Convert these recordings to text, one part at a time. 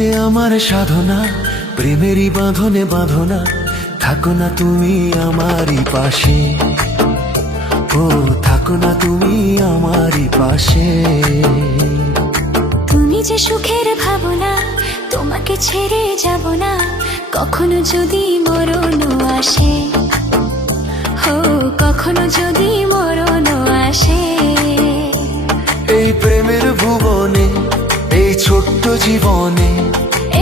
যে আমার সাধনা, প্রেমেরই বাঁধনে বাঁধনা, থাকো না তুমি আমারই পাশে, ও থাকো না তুমি আমারই পাশে। তুমি যে সুখের ভাবনা, তোমাকে ছেড়ে যাব না, কখনো যদি মরণ আসে, ও কখনো যদি মরণ আসে। এই প্রেমের ভুবনে, এই ছোট্ট জীবনে,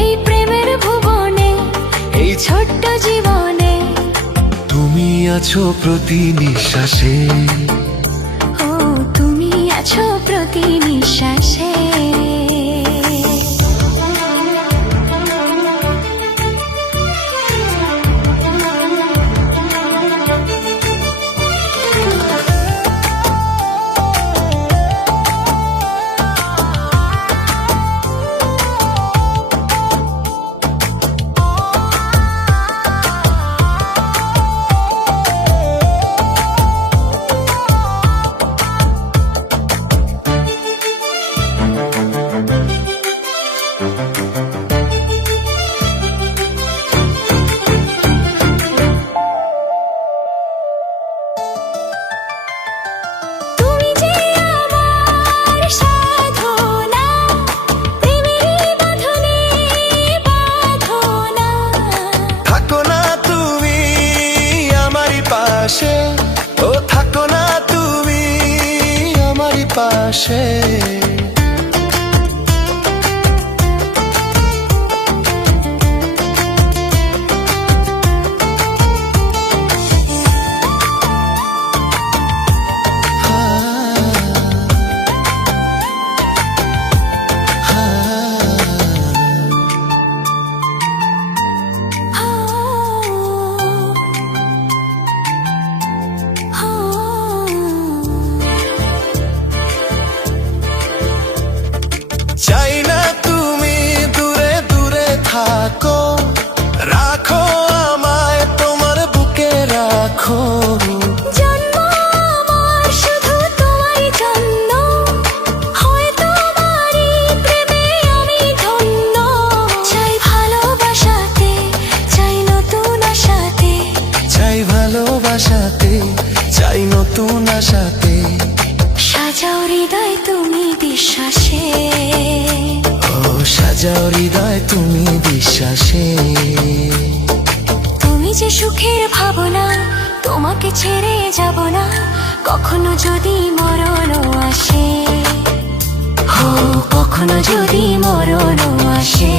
এই প্রেমের ভুবনে, এই ছোট্ট জীবনে, তুমি আছো প্রতি নিঃশ্বাসে, ও তুমি আছো প্রতি নিঃশ্বাসে। ও থাকো না তুমি আমারই পাশে। চাই না তুমি দূরে দূরে থাকো, রাখো আমায় তোমার বুকে রাখো। জন্ম আমার শুধু তোমার জন্য, হয় তোমারই প্রেমে আমি ধন্য। চাই ভালোবাসাতে, চাই নতুন আশাতে, চাই ভালোবাসাতে, চাই নতুন আশাতে। সাজাও হৃদয় তুমি বিশ্বাসে, ও সাজাও হৃদয় তুমি বিশ্বাসে। তুমি যে সুখের ভাবনা, তোমাকে ছেড়ে যাব না, কখনো যদি মরণ আসে, ও কখনো যদি মরণ আসে।